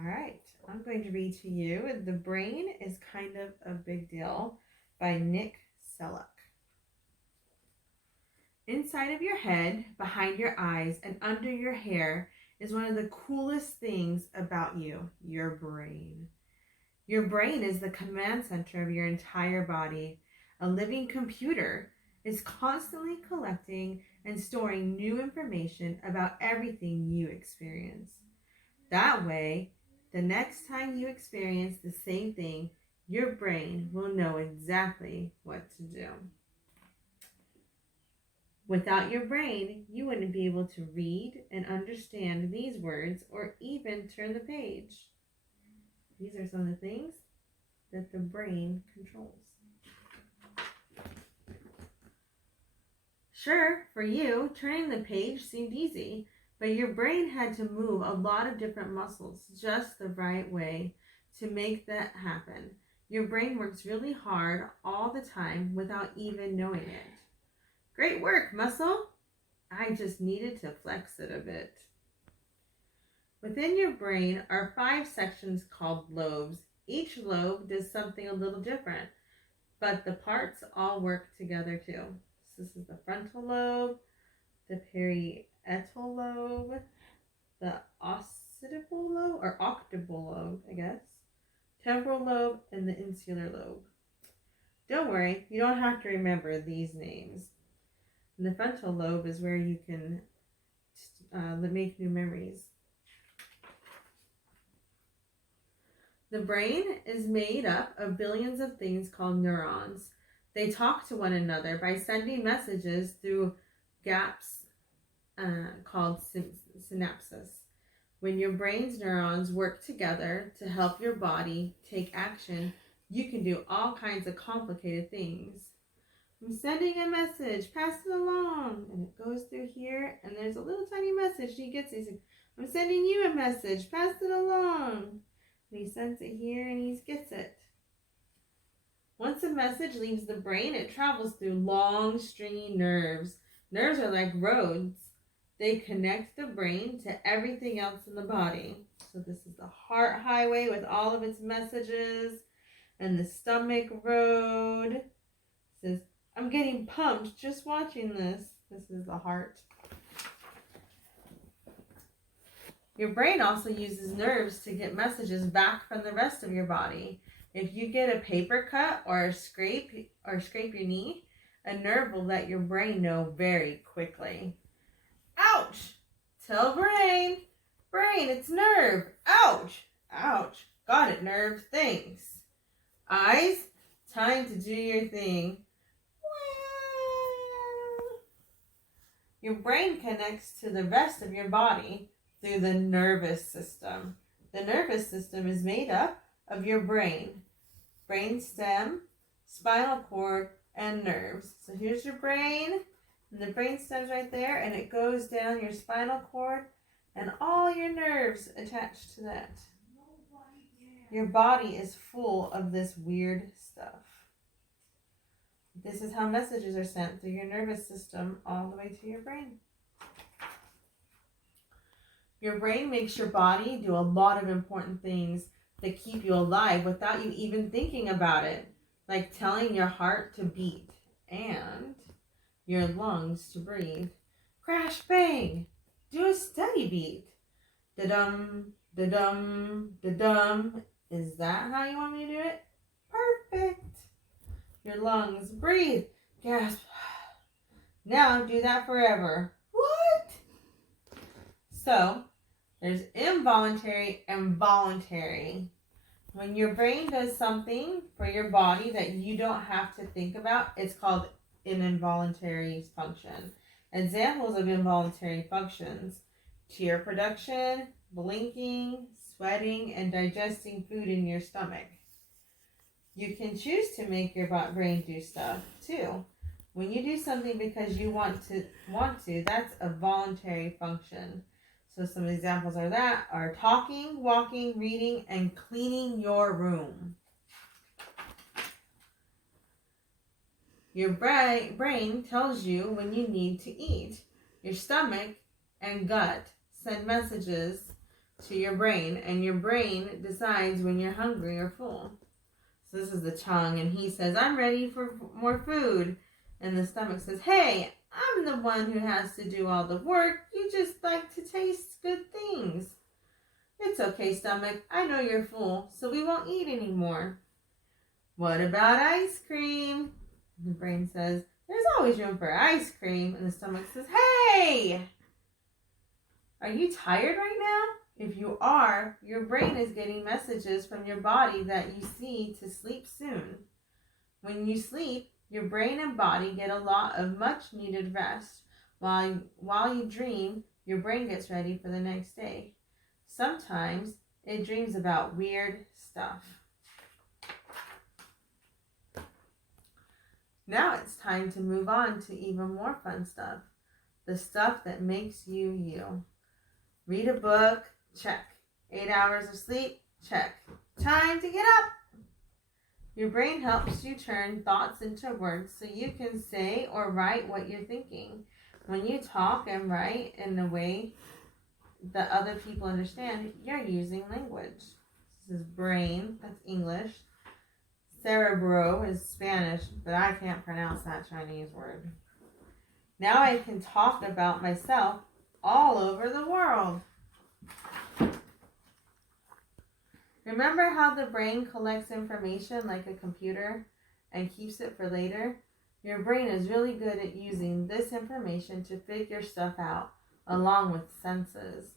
All right, I'm going to read to you The Brain is Kind of a Big Deal by Nick Selleck. Inside of your head, behind your eyes, and under your hair is one of the coolest things about you, your brain. Your brain is the command center of your entire body. A living computer is constantly collecting and storing new information about everything you experience. That way, the next time you experience the same thing, your brain will know exactly what to do. Without your brain, you wouldn't be able to read and understand these words or even turn the page. These are some of the things that the brain controls. Sure, for you, turning the page seemed easy, but your brain had to move a lot of different muscles just the right way to make that happen. Your brain works really hard all the time without even knowing it. Great work, muscle! I just needed to flex it a bit. Within your brain are 5 sections called lobes. Each lobe does something a little different, but the parts all work together too. So this is the frontal lobe, the parietal lobe, the occipital lobe, or occipital lobe, I guess, temporal lobe, and the insular lobe. Don't worry, you don't have to remember these names. And the frontal lobe is where you can make new memories. The brain is made up of billions of things called neurons. They talk to one another by sending messages through gaps called synapses. When your brain's neurons work together to help your body take action, you can do all kinds of complicated things. I'm sending a message, pass it along. And it goes through here, and there's a little tiny message. He gets it. I'm sending you a message, pass it along. And he sends it here, and he gets it. Once a message leaves the brain, it travels through long, stringy nerves. Nerves are like roads. They connect the brain to everything else in the body. So this is the heart highway with all of its messages, and the stomach road. It says, I'm getting pumped just watching this. This is the heart. Your brain also uses nerves to get messages back from the rest of your body. If you get a paper cut or scrape your knee, a nerve will let your brain know very quickly. Ouch! Tell brain, it's nerve. Ouch! Ouch! Got it, nerve. Thanks. Eyes, time to do your thing. Your brain connects to the rest of your body through the nervous system. The nervous system is made up of your brain, stem, spinal cord, and nerves. So here's your brain, and the brain stem's right there, and it goes down your spinal cord, and all your nerves attached to that. Your body is full of this weird stuff. This is how messages are sent through your nervous system all the way to your brain. Your brain makes your body do a lot of important things that keep you alive without you even thinking about it, like telling your heart to beat and your lungs to breathe. Crash, bang! Do a steady beat. Da-dum, da-dum, da-dum. Is that how you want me to do it? Perfect. Your lungs, breathe, gasp. Now do that forever. What? So, there's involuntary and voluntary. When your brain does something for your body that you don't have to think about, it's called an involuntary function. Examples of involuntary functions: tear production, blinking, sweating, and digesting food in your stomach. You can choose to make your brain do stuff too. When you do something because you want to, that's a voluntary function. So some examples are talking, walking, reading, and cleaning your room. Your brain tells you when you need to eat. Your stomach and gut send messages to your brain, and your brain decides when you're hungry or full. So this is the tongue, and he says, I'm ready for more food. And the stomach says, hey, I'm the one who has to do all the work. You just like to taste good things. It's okay, stomach. I know you're full, so we won't eat anymore. What about ice cream? The brain says, there's always room for ice cream. And the stomach says, hey, are you tired right now? If you are, your brain is getting messages from your body that you see to sleep soon. When you sleep, your brain and body get a lot of much needed rest. While you dream, your brain gets ready for the next day. Sometimes it dreams about weird stuff. Now it's time to move on to even more fun stuff. The stuff that makes you you. Read a book, check. 8 hours of sleep, check. Time to get up. Your brain helps you turn thoughts into words so you can say or write what you're thinking. When you talk and write in a way that other people understand, you're using language. This is brain, that's English. Cerebro is Spanish, but I can't pronounce that Chinese word. Now I can talk about myself all over the world. Remember how the brain collects information like a computer and keeps it for later? Your brain is really good at using this information to figure stuff out, along with senses.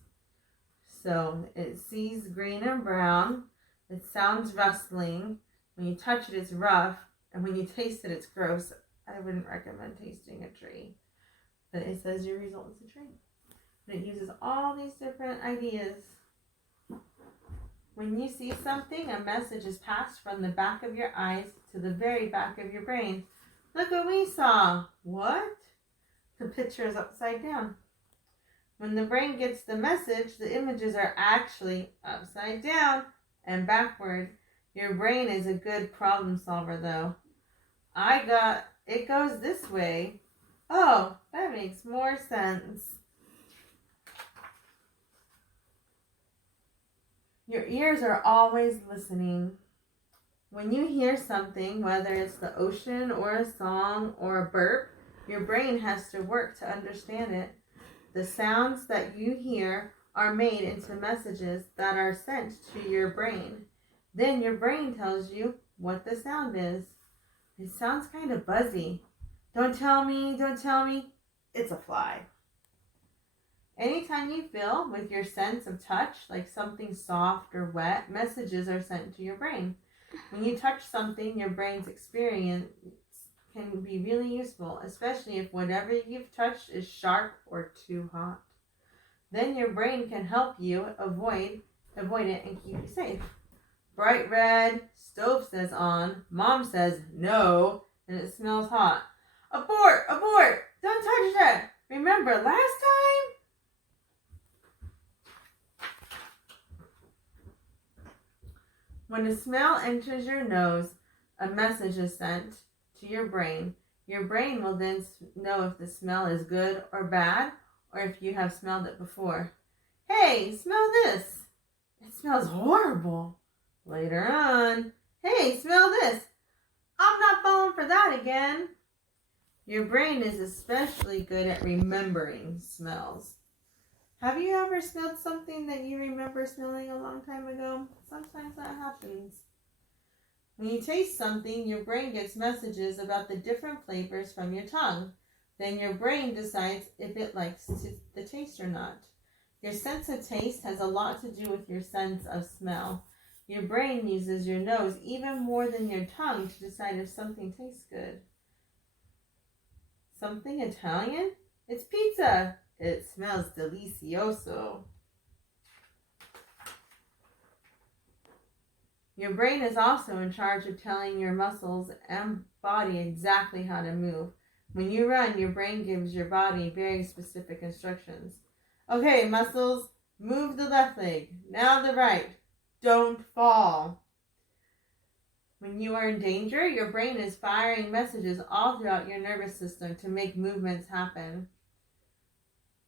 So it sees green and brown. It sounds rustling. When you touch it, it's rough. And when you taste it, it's gross. I wouldn't recommend tasting a tree. But it says your result is a tree. And it uses all these different ideas. When you see something, a message is passed from the back of your eyes to the very back of your brain. Look what we saw. What? The picture is upside down. When the brain gets the message, the images are actually upside down and backward. Your brain is a good problem solver, though. It goes this way. Oh, that makes more sense. Your ears are always listening. When you hear something, whether it's the ocean or a song or a burp, your brain has to work to understand it. The sounds that you hear are made into messages that are sent to your brain. Then your brain tells you what the sound is. It sounds kind of buzzy. Don't tell me. It's a fly. Anytime you feel with your sense of touch, like something soft or wet, messages are sent to your brain. When you touch something, your brain's experience can be really useful, especially if whatever you've touched is sharp or too hot. Then your brain can help you avoid it and keep you safe. Bright red, stove says on, mom says no, and it smells hot. Abort! Don't touch that! Remember last time? When a smell enters your nose, a message is sent to your brain. Your brain will then know if the smell is good or bad, or if you have smelled it before. Hey, smell this. It smells horrible. Later on, hey, smell this. I'm not falling for that again. Your brain is especially good at remembering smells. Have you ever smelled something that you remember smelling a long time ago? Sometimes that happens. When you taste something, your brain gets messages about the different flavors from your tongue. Then your brain decides if it likes the taste or not. Your sense of taste has a lot to do with your sense of smell. Your brain uses your nose even more than your tongue to decide if something tastes good. Something Italian? It's pizza. It smells delicioso. Your brain is also in charge of telling your muscles and body exactly how to move. When you run, your brain gives your body very specific instructions. Okay, muscles, move the left leg. Now the right. Don't fall. When you are in danger, your brain is firing messages all throughout your nervous system to make movements happen.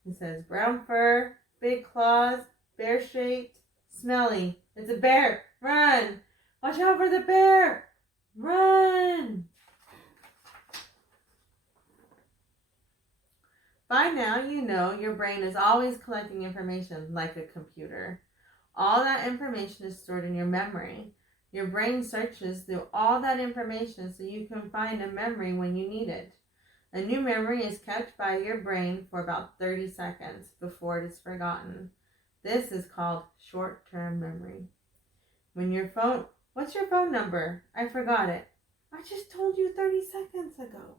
It says brown fur, big claws, Bear shaped. Smelly. It's a bear. Run. Watch out for the bear. Run. By now, you know your brain is always collecting information like a computer. All that information is stored in your memory. Your brain searches through all that information so you can find a memory when you need it. A new memory is kept by your brain for about 30 seconds before it is forgotten. This is called short-term memory. What's your phone number? I forgot it. I just told you 30 seconds ago.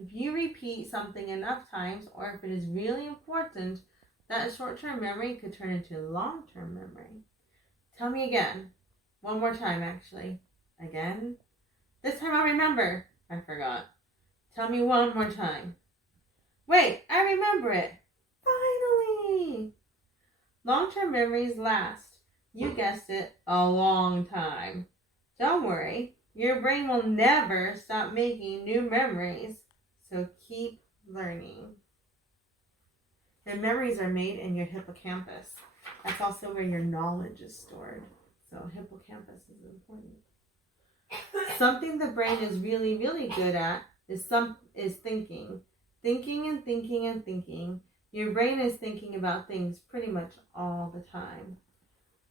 If you repeat something enough times, or if it is really important, that short-term memory could turn into long-term memory. Tell me again. One more time, actually. Again? This time I'll remember. I forgot. Tell me one more time. Wait, I remember it. Finally! Long-term memories last, you guessed it, a long time. Don't worry, your brain will never stop making new memories, so keep learning. The memories are made in your hippocampus. That's also where your knowledge is stored. So hippocampus is important. Something the brain is really, really good at is thinking. Thinking and thinking and thinking. Your brain is thinking about things pretty much all the time.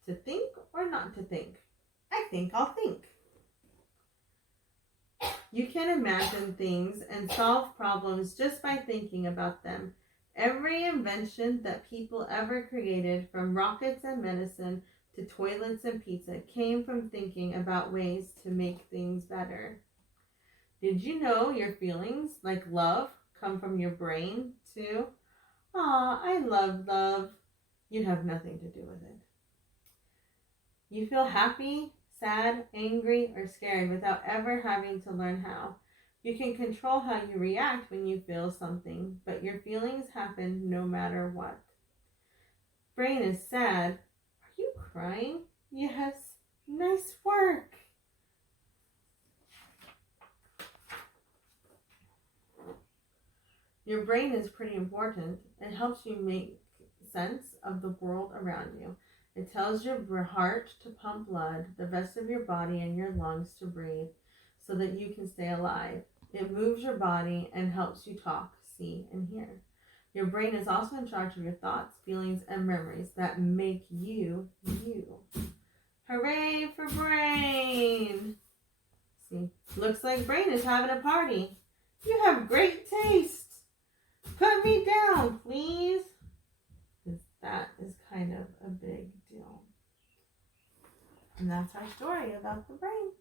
To think or not to think? I think I'll think. You can imagine things and solve problems just by thinking about them. Every invention that people ever created, from rockets and medicine to toilets and pizza, came from thinking about ways to make things better. Did you know your feelings, like love, come from your brain too? Aw, I love love. You have nothing to do with it. You feel happy, sad, angry, or scared without ever having to learn how. You can control how you react when you feel something, but your feelings happen no matter what. Brain is sad. Are you crying? Yes. Nice work. Your brain is pretty important. It helps you make sense of the world around you. It tells your heart to pump blood, the rest of your body and your lungs to breathe so that you can stay alive. It moves your body and helps you talk, see, and hear. Your brain is also in charge of your thoughts, feelings, and memories that make you, you. Hooray for brain! See, looks like brain is having a party. You have great taste. Put me down, please. That is kind of a big deal. And that's our story about the brain.